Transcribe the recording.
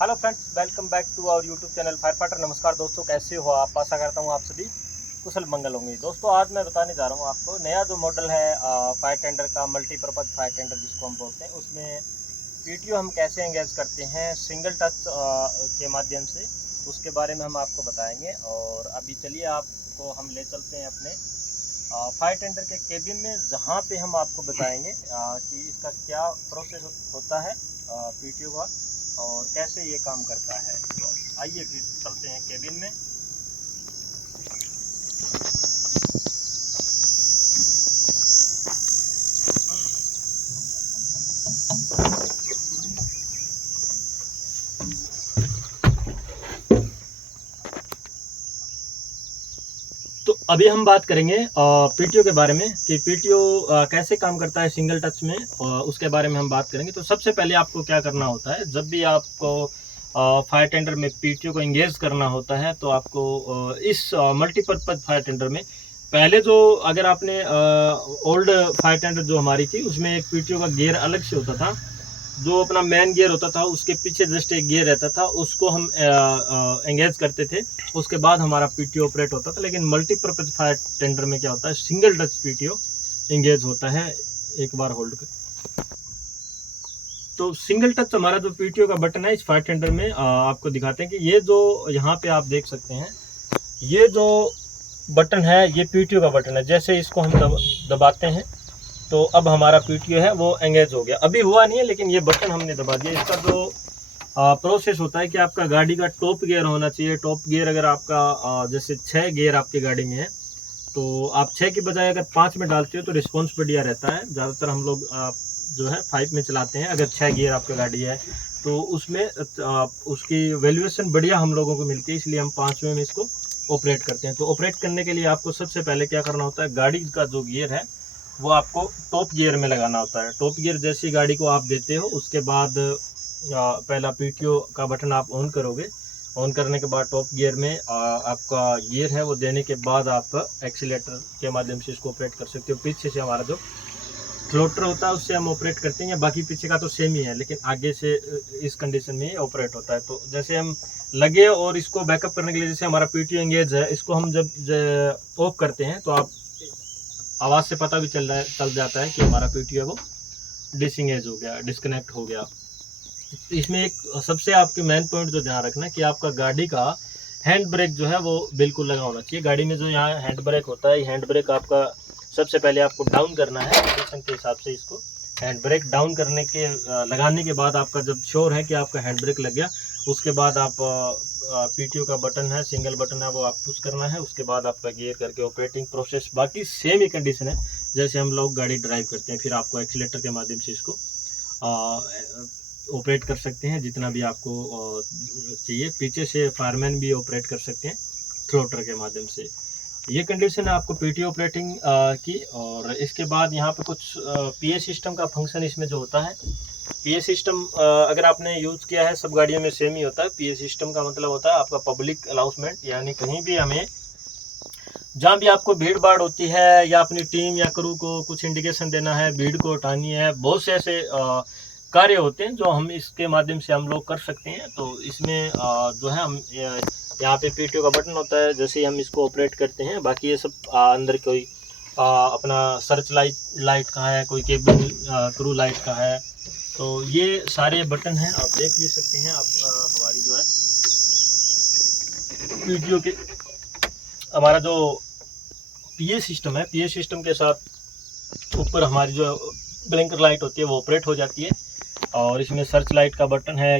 Hello friends, welcome back to our YouTube channel fire fighter. नमस्कार दोस्तों, कैसे हो आप? आशा करता हूँ आप सभी कुशल मंगल होंगे। दोस्तों आज मैं बताने जा रहा हूँ आपको नया जो मॉडल है फायर टेंडर का, मल्टीपर्पज़ फायर टेंडर जिसको हम बोलते हैं, उसमें पीटीओ हम कैसे एंगेज करते हैं सिंगल टच के माध्यम से, उसके बारे में हम आपको बताएंगे। और अभी चलिए आपको हम ले चलते हैं अपने फायर टेंडर के केबिन में, जहाँ पे हम आपको बताएंगे कि इसका क्या प्रोसेस होता है पीटीओ का और कैसे ये काम करता है। तो आइए फिर चलते हैं केबिन में। तो अभी हम बात करेंगे पीटीओ के बारे में कि पीटीओ कैसे काम करता है सिंगल टच में, उसके बारे में हम बात करेंगे। तो सबसे पहले आपको क्या करना होता है, जब भी आपको फायर टेंडर में पीटीओ को इंगेज करना होता है तो आपको इस मल्टीपर्पज़ फायर टेंडर में पहले जो, अगर आपने ओल्ड फायर टेंडर जो हमारी थी उसमें एक पीटीओ का गियर अलग से होता था, जो अपना मेन गियर होता था उसके पीछे जस्ट एक गियर रहता था, उसको हम एंगेज करते थे। उसके बाद हमारा पीटीओ ऑपरेट होता था। लेकिन मल्टीपर्पज़ फायर टेंडर में क्या होता है, सिंगल टच पीटीओ एंगेज होता है। एक बार होल्ड कर। तो सिंगल टच हमारा जो पीटीओ का बटन है इस फायर टेंडर में आपको दिखाते हैं कि ये जो यहाँ पे आप देख सकते हैं, ये जो बटन है ये पीटीओ का बटन है। जैसे इसको हम दबाते हैं तो अब हमारा पीटीओ है वो एंगेज हो गया। अभी हुआ नहीं है लेकिन ये बटन हमने दबा दिया। इसका जो प्रोसेस होता है कि आपका गाड़ी का टॉप गियर होना चाहिए। टॉप गियर अगर आपका जैसे 6 गियर आपकी गाड़ी में है तो आप 6 की बजाय अगर 5 में डालते हो तो रिस्पॉन्स बढ़िया रहता है। ज़्यादातर हम लोग जो है 5 में चलाते हैं। अगर 6 गियर आपकी गाड़ी है तो उसमें उसकी वैल्यूएशन बढ़िया हम लोगों को मिलती है, इसलिए हम 5वें में इसको ऑपरेट करते हैं। तो ऑपरेट करने के लिए आपको सबसे पहले क्या करना होता है, गाड़ी का जो गियर है वो आपको टॉप गियर में लगाना होता है। टॉप गियर जैसी गाड़ी को आप देते हो उसके बाद पहला पीटीओ का बटन आप ऑन करोगे। ऑन करने के बाद टॉप गियर में आपका गियर है वो देने के बाद आप एक्सीलेटर के माध्यम से इसको ऑपरेट कर सकते हो। पीछे से हमारा जो फ्लोटर होता है उससे हम ऑपरेट करते हैं, बाकी पीछे का तो सेम ही है, लेकिन आगे से इस कंडीशन में ऑपरेट होता है। तो जैसे हम लगे और इसको बैकअप करने के लिए, जैसे हमारा पीटीओ एंगेज है, इसको हम जब ऑफ करते हैं तो आप आवाज़ से पता भी चल जाता है कि हमारा पीटीओ वो डिसएंगेज हो गया, डिस्कनेक्ट हो गया। इसमें एक सबसे आपके मेन पॉइंट जो ध्यान रखना है कि आपका गाड़ी का हैंड ब्रेक जो है वो बिल्कुल लगा होना चाहिए। गाड़ी में जो यहाँ हैंड ब्रेक होता है, हैंड ब्रेक आपका सबसे पहले आपको डाउन करना है कंडीशन के हिसाब से। इसको हैंड ब्रेक डाउन करने के लगाने के बाद आपका जब श्योर है कि आपका हैंड ब्रेक लग गया, उसके बाद आप पीटीओ का बटन है, सिंगल बटन है, वो आप पुश करना है। उसके बाद आपका गियर करके ऑपरेटिंग प्रोसेस बाकी सेम ही कंडीशन है जैसे हम लोग गाड़ी ड्राइव करते हैं। फिर आपको एक्सीलेटर के माध्यम से इसको ऑपरेट कर सकते हैं जितना भी आपको चाहिए। पीछे से फायरमैन भी ऑपरेट कर सकते हैं थ्रोटर के माध्यम से। ये कंडीशन है आपको पीटीओ ऑपरेटिंग की। और इसके बाद यहाँ पे कुछ पीए सिस्टम का फंक्शन इसमें जो होता है, पीए सिस्टम अगर आपने यूज़ किया है सब गाड़ियों में सेम ही होता है। पीए सिस्टम का मतलब होता है आपका पब्लिक अनाउंसमेंट, यानी कहीं भी हमें जहाँ भी आपको भीड़ भाड़ होती है या अपनी टीम या क्रू को कुछ इंडिकेशन देना है, भीड़ को हटानी है, बहुत से ऐसे कार्य होते हैं जो हम इसके माध्यम से हम लोग कर सकते हैं। तो इसमें जो है हम यहाँ पे पीटीओ का बटन होता है, जैसे ही हम इसको ऑपरेट करते हैं। बाकी ये सब अंदर कोई अपना सर्च लाइट का है, कोई केबिन क्रू लाइट का है, तो ये सारे बटन हैं, आप देख भी सकते हैं। आप हमारी जो है पीटीओ के हमारा जो पीए सिस्टम है, पीए सिस्टम के साथ ऊपर हमारी जो ब्लिंकर लाइट होती है वो ऑपरेट हो जाती है। और इसमें सर्च लाइट का बटन है,